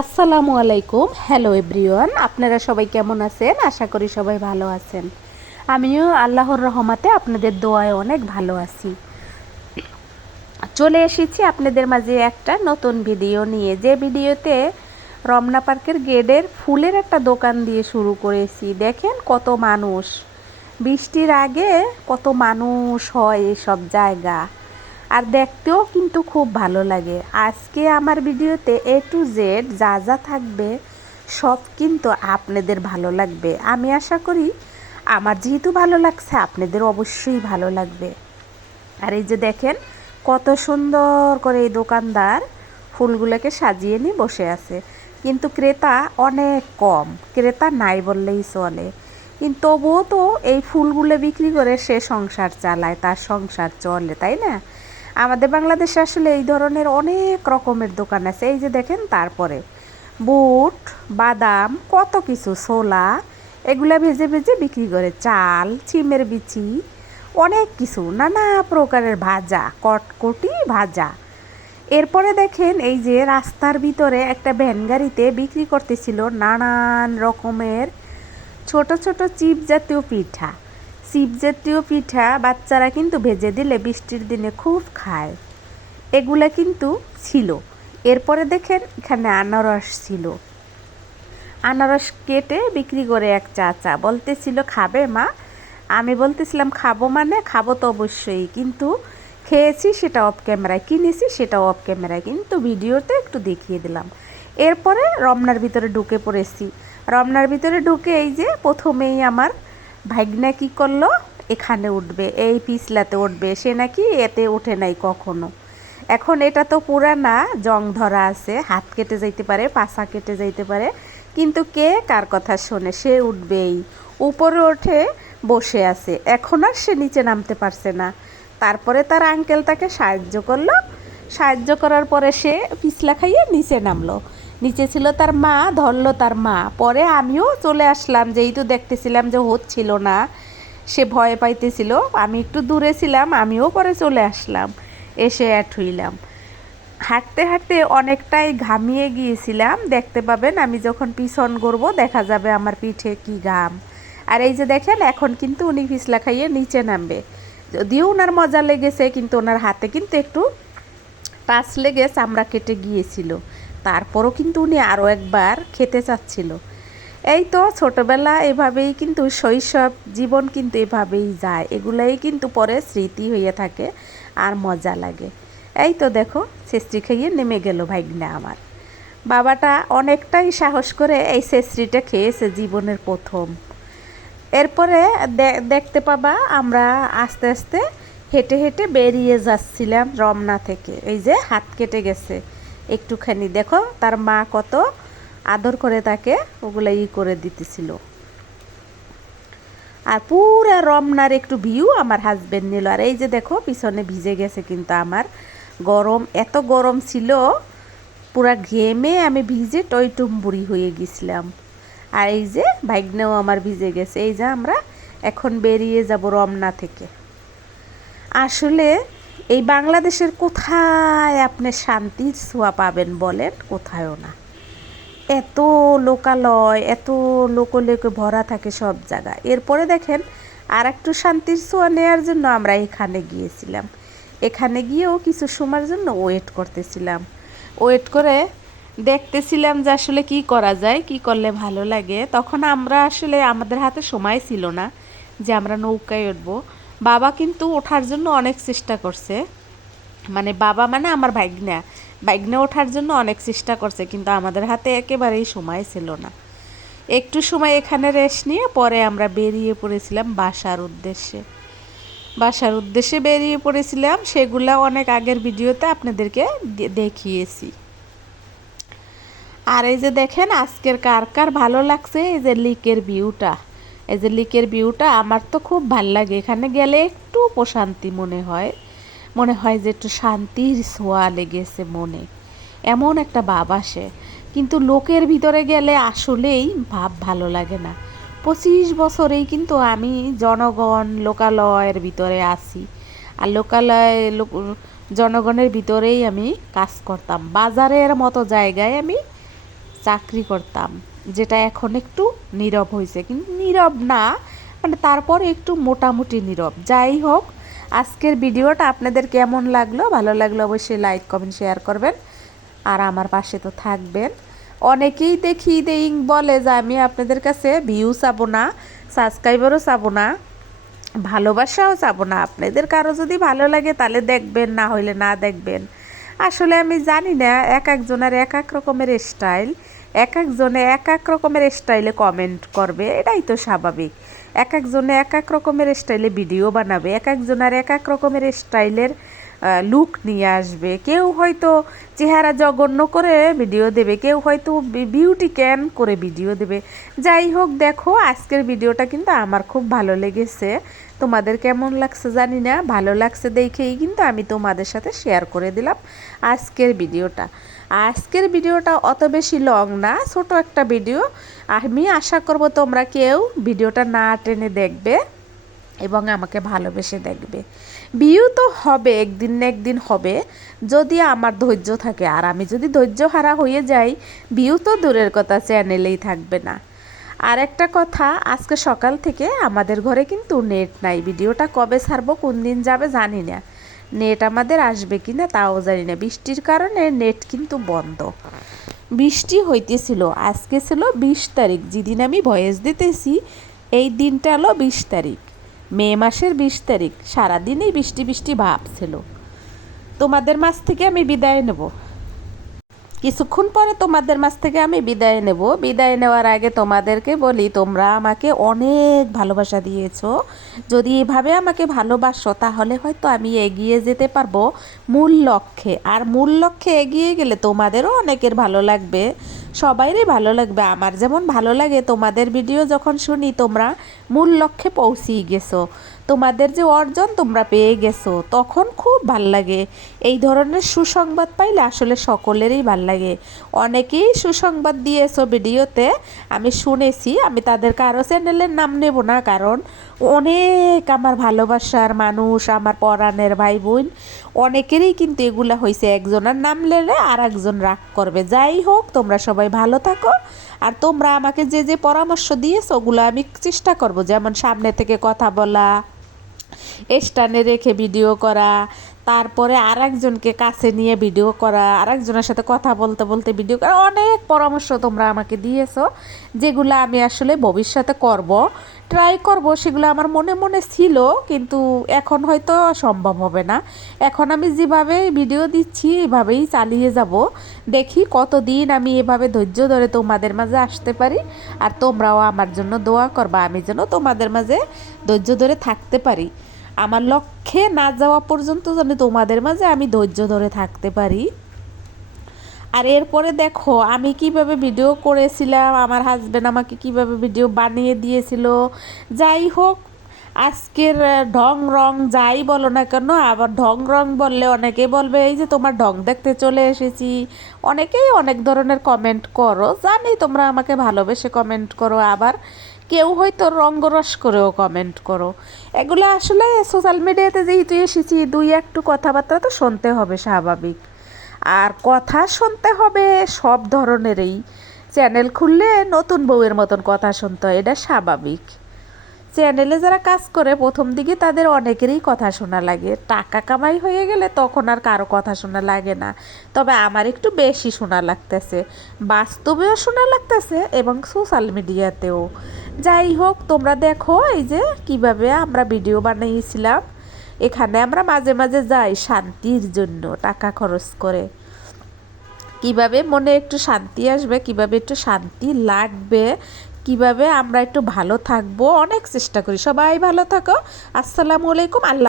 আসসালামু আলাইকুম। Hello everyone, আপনারা সবাই কেমন আছেন? আশা করি সবাই ভালো আছেন। আমিও আল্লাহর রহমতে আপনাদের দোয়ায় অনেক ভালো আছি। চলে এসেছি আপনাদের মাঝে একটা নতুন ভিডিও নিয়ে, যে ভিডিওতে রমনা পার্কের গেটের ফুলের একটা দোকান দিয়ে শুরু করেছি। দেখেন কত মানুষ, বৃষ্টির আগে কত মানুষ হয় এসব জায়গা, আর দেখতেও কিন্তু খুব ভালো লাগে। আজকে আমার ভিডিওতে A to Z যা যা থাকবে সব কিন্তু আপনাদের ভালো লাগবে। আমি আশা করি আমার যেহেতু ভালো লাগছে আপনাদের অবশ্যই ভালো লাগবে। আর এই যে দেখেন কত সুন্দর করে এই দোকানদার ফুলগুলোকে সাজিয়ে নিয়ে বসে আছে, কিন্তু ক্রেতা অনেক কম, ক্রেতা নাই বললেই চলে। কিন্তু তবুও তো এই ফুলগুলো বিক্রি করে সে সংসার চালায়, তার সংসার চলে, তাই না? আমাদের বাংলাদেশে আসলে এই ধরনের অনেক রকমের দোকান আছে। এই যে দেখেন, তারপরে বুট, বাদাম, কত কিছু, ছোলা, এগুলা ভেজে ভেজে বিক্রি করে, চাল, চিমের বিচি, অনেক কিছু, নানা প্রকারের ভাজা, কটকটি ভাজা। এরপরে দেখেন এই যে রাস্তার ভিতরে একটা ভ্যান গাড়িতে বিক্রি করতেছিল নানান রকমের ছোট ছোট চিপ জাতীয় পিঠা। চিপ জাতীয় পিঠা বাচ্চারা কিন্তু ভেজে দিলে বৃষ্টির দিনে খুব খায়, এগুলা কিন্তু ছিল। এরপরে দেখেন এখানে আনারস ছিল, আনারস কেটে বিক্রি করে এক চাচা, বলতেছিল খাবে মা? আমি বলতেছিলাম খাবো মানে খাবো তো অবশ্যই, কিন্তু খেয়েছি সেটা অফ ক্যামেরায়, কিনেছি সেটা অফ ক্যামেরায়, কিন্তু ভিডিওতে একটু দেখিয়ে দিলাম। এরপরে রমনার ভিতরে ঢুকে পড়েছি। রমনার ভিতরে ঢুকে এই যে প্রথমেই আমার ভাগ্না কী করলো, এখানে উঠবে, এই পিছলাতে উঠবে, সে নাকি এতে ওঠে নাই কখনো। এখন এটা তো পুরানা, জং ধরা আছে, হাত কেটে যাইতে পারে, পাছা কেটে যাইতে পারে, কিন্তু কে কার কথা শোনে, সে উঠবেই। উপরে ওঠে বসে আছে, এখন আর সে নিচে নামতে পারছে না। তারপরে তার আঙ্কেল তাকে সাহায্য করলো, সাহায্য করার পরে সে পিছলা খাইয়ে নিচে নামলো। নিচে ছিল তার মা, ধরলো তার মা। পরে আমিও চলে আসলাম, যেহেতু দেখতেছিলাম যে হচ্ছিল না, সে ভয় পাইতেছিল, আমি একটু দূরে ছিলাম, আমিও পরে চলে আসলাম, এসে অ্যাড হইলাম। হাঁটতে হাঁটতে অনেকটাই ঘামিয়ে গিয়েছিলাম, দেখতে পাবেন আমি যখন পিছন করবো দেখা যাবে আমার পিঠে কি ঘাম। আর এই যে দেখেন এখন কিন্তু উনি পিছলা খাইয়ে নিচে নামবে, যদিও ওনার মজা লেগেছে, কিন্তু ওনার হাতে কিন্তু একটু টাচ লেগে চামড়া কেটে গিয়েছিল। তারপরও কিন্তু উনি আরও একবার খেতে চাচ্ছিল। এই তো ছোটোবেলা এভাবেই কিন্তু, শৈশব জীবন কিন্তু এভাবেই যায়, এগুলাই কিন্তু পরে স্মৃতি হয়ে থাকে আর মজা লাগে। এই তো দেখো ছেঁচড়ি খাইয়ে নেমে গেল ভাগ্না আমার। বাবাটা অনেকটাই সাহস করে এই ছেঁচড়িটা খেয়েছে জীবনের প্রথম। এরপরে দেখতে পাবা আমরা আস্তে আস্তে হেঁটে হেঁটে বেরিয়ে যাচ্ছিলাম রমনা থেকে। এই যে হাত কেটে গেছে একটুখানি, দেখো তার মা কত আদর করে তাকে ওগুলো করে দিতেছিল। আর পুরা রমনার একটু ভিউ আমার হাজবেন্ড নিল। আর এই যে দেখো পিছনে ভিজে গেছে কিন্তু আমার, গরম, এত গরম ছিল, পুরা ঘেমে আমি ভিজে টইটুম্বুরি হয়ে গেছিলাম। আর এই যে ভাগ্নেও আমার ভিজে গেছে। এই যে আমরা এখন বেরিয়ে যাব রমনা থেকে। আসলে এই বাংলাদেশের কোথায় আপনি শান্তির ছোঁয়া পাবেন বলেন? কোথায়ও না। এত লোকালয়, এত লোকে ভরা থাকে সব জায়গা। এরপরে দেখেন আর একটু শান্তির ছোঁয়া নেওয়ার জন্য আমরা এখানে গিয়েছিলাম। এখানে গিয়েও কিছু সময়ের জন্য ওয়েট করতেছিলাম, ওয়েট করে দেখতেছিলাম যে আসলে কি করা যায়, কি করলে ভালো লাগে। তখন আমরা আসলে আমাদের হাতে সময় ছিল না যে আমরা নৌকায় উঠবো। বাবা কিন্তু ওঠার জন্য অনেক চেষ্টা করছে, মানে বাবা মানে আমার ভাগ্না, ভাগ্নে ওঠার জন্য অনেক চেষ্টা করছে, কিন্তু আমাদের হাতে একেবারেই সময় ছিল না। একটু সময় এখানে রেস্ট নিয়ে পরে আমরা বেরিয়ে পড়েছিলাম বাসার উদ্দেশ্যে। বাসার উদ্দেশ্যে বেরিয়ে পড়েছিলাম, সেগুলা অনেক আগের ভিডিওতে আপনাদেরকে দেখিয়েছি। আর এই যে দেখেন আজকের কার কার ভালো লাগছে এই যে লিকের ভিউটা, এই যে লিকের ভিউটা আমার তো খুব ভাল লাগে। এখানে গেলে একটু প্রশান্তি মনে হয়, মনে হয় যে একটু শান্তির ছোঁয়া লেগেছে মনে, এমন একটা ভাব আসে। কিন্তু লোকের ভিতরে গেলে আসলেই ভাব ভালো লাগে না। 25 বছরেই কিন্তু আমি জনগণ লোকালয়ের ভিতরে আছি, আর লোকালয় জনগণের ভিতরেই আমি কাজ করতাম। বাজারের মতো জায়গায় আমি চাকরি করতাম, যেটা এখন একটু নীরব হয়েছে, কিন্তু নীরব না, মানে তারপরে একটু মোটামুটি নীরব। যাই হোক, আজকের ভিডিওটা আপনাদের কেমন লাগলো? ভালো লাগলো অবশ্যই লাইক কমেন্ট শেয়ার করবেন, আর আমার পাশে তো থাকবেন। অনেকেই দেখি বলে যে আমি আপনাদের কাছে ভিউ চাবো না, সাবস্ক্রাইবারও চাবো না, ভালোবাসাও চাবো না। আপনাদের কারো যদি ভালো লাগে তাহলে দেখবেন, না হইলে না দেখবেন। আসলে আমি জানি না, এক একজনের এক এক রকমের স্টাইল, এক একজনে এক এক রকমের স্টাইলে কমেন্ট করবে, এটাই তো স্বাভাবিক। এক একজনে এক এক রকমের স্টাইলে ভিডিও বানাবে, এক একজনের এক এক রকমের স্টাইলের লুক নিয়ে আসবে। কেউ হয়তো চেহারা জঘন্য করে ভিডিও দেবে, কেউ হয়তো বিউটি ক্যান করে ভিডিও দেবে। যাই হোক, দেখো আজকের ভিডিওটা কিন্তু আমার খুব ভালো লেগেছে। তোমাদের কেমন লাগছে জানি না, ভালো লাগছে দেখেই কিন্তু আমি তোমাদের সাথে শেয়ার করে দিলাম আজকের ভিডিওটা। আজকের ভিডিওটা অত বেশি লং না, ছোট একটা ভিডিও। আমি আশা করব তোমরা কেউ ভিডিওটা না টেনে দেখবে এবং আমাকে ভালোবেসে দেখবে। ভিউ তো হবে, একদিন না একদিন হবে, যদি আমার ধৈর্য থাকে। আর আমি যদি ধৈর্য হারা হয়ে যাই, ভিউ তো দূরের কথা, চ্যানেলেই থাকবে না। আর একটা কথা, আজকে সকাল থেকে আমাদের ঘরে কিন্তু নেট নাই। ভিডিওটা কবে ছাড়বো, কোন দিন যাবে জানি না, নেট আমাদের আসবে কি না তাও জানি না। বৃষ্টির কারণে নেট কিন্তু বন্ধ। বৃষ্টি হইতেছিল, আজকে ছিল 20 তারিখ, যেদিন আমি ভয়েস দিতেছি এই দিনটা হলো 20 তারিখ, মে মাসের 20 তারিখ। সারাদিনই বৃষ্টি বৃষ্টি ভাব ছিল। তোমাদের মাছ থেকে আমি বিদায় নেব, কিছুক্ষণ পরে তোমাদের মাছ থেকে আমি বিদায় নেব। বিদায় নেওয়ার আগে তোমাদেরকে বলি, তোমরা আমাকে অনেক ভালোবাসা দিয়েছো। যদি এভাবে আমাকে ভালোবাসো তাহলে হয়তো আমি এগিয়ে যেতে পারবো মূল লক্ষ্যে। আর মূল লক্ষ্যে এগিয়ে গেলে তোমাদেরও অনেকের ভালো লাগবে, সবাইরই ভালো লাগবে। আমার যেমন ভালো লাগে তোমাদের ভিডিও যখন শুনি তোমরা মূল লক্ষ্যে পৌঁছিয়ে গেছো, তোমাদের যে অর্জন তোমরা পেয়ে গেছো, তখন খুব ভাল লাগে। এই ধরনের সুসংবাদ পাইলে আসলে সকলেরই ভাল লাগে। অনেকেই সুসংবাদ দিয়েছো ভিডিওতে, আমি শুনেছি। আমি তাদের কারো চ্যানেলের নাম নেব না, কারণ অনেক আমার ভালোবাসার মানুষ, আমার পরাণের ভাই বোন, অনেকেরই কিন্তু এগুলা হয়েছে। একজনের নাম নিলে আর একজন রাগ করবে। যাই হোক, তোমরা সবাই ভালো থাকো। আর তোমরা আমাকে যে যে পরামর্শ দিয়েছো ওগুলো আমি চেষ্টা করব, যেমন সামনে থেকে কথা বলা, স্ট্যান্ডে রেখে ভিডিও করা, তারপরে আরেকজনকে কাছে নিয়ে ভিডিও করা, আরেকজনের সাথে কথা বলতে বলতে ভিডিও করা। অনেক পরামর্শ তোমরা আমাকে দিয়েছো, যেগুলো আমি আসলে ভবিষ্যতে করব, ট্রাই করব। সেগুলো আমার মনে মনে ছিল, কিন্তু এখন হয়তো সম্ভব হবে না। এখন আমি যেভাবে ভিডিও দিচ্ছি এভাবেই চালিয়ে যাব। দেখি কতদিন আমি এভাবে ধৈর্য ধরে তোমাদের মাঝে আসতে পারি। আর তোমরাও আমার জন্য দোয়া করবা, আমি যেন তোমাদের মাঝে ধৈর্য ধরে থাকতে পারি। আমার লক্ষ্যে না যাওয়া পর্যন্ত যেন তোমাদের মাঝে আমি ধৈর্য ধরে থাকতে পারি। আর এরপরে দেখো আমি কিভাবে ভিডিও করেছিলাম, আমার হাজব্যান্ড আমাকে কিভাবে ভিডিও বানিয়ে দিয়েছিল। যাই হোক, আজকের ঢং রং যাই বলো না কেন, আবার ঢং রং বললে অনেকে বলবে এই যে তোমার ঢং দেখতে চলে এসেছি। অনেকেই অনেক ধরনের কমেন্ট করো, জানি তোমরা আমাকে ভালোবেসে কমেন্ট করো, আবার কেউ হয়তো রঙ্গরস করেও কমেন্ট করো। এগুলো আসলে সোশ্যাল মিডিয়াতে যেহেতু এসেছি, দুই একটু কথাবার্তা তো শুনতে হবে, স্বাভাবিক। আর কথা শুনতে হবে সব ধরনেরই। চ্যানেল খুললে নতুন বউয়ের মতন কথা শুনতে হয়, এটা স্বাভাবিক। চ্যানেলে যারা কাজ করে প্রথম দিকে তাদের অনেকেরই কথা শোনা লাগে, টাকা কামাই হয়ে গেলে তখন আর কারো কথা শোনা লাগে না। তবে আমার একটু বেশি শোনা লাগতেছে, বাস্তবেও শোনা লাগতেছে এবং সোশ্যাল মিডিয়াতেও। যাই হোক, তোমরা দেখো এই যে কিভাবে আমরা ভিডিও বানিয়েছিলাম। এখানে আমরা মাঝে মাঝে যাই শান্তির জন্য, টাকা খরচ করে। কিভাবে মনে একটু শান্তি আসবে, কিভাবে একটু শান্তি লাগবে, কিভাবে আমরা একটু ভালো থাকবো, অনেক চেষ্টা করি। সবাই ভালো থাকো। আসসালামু আলাইকুম। আল্লাহ।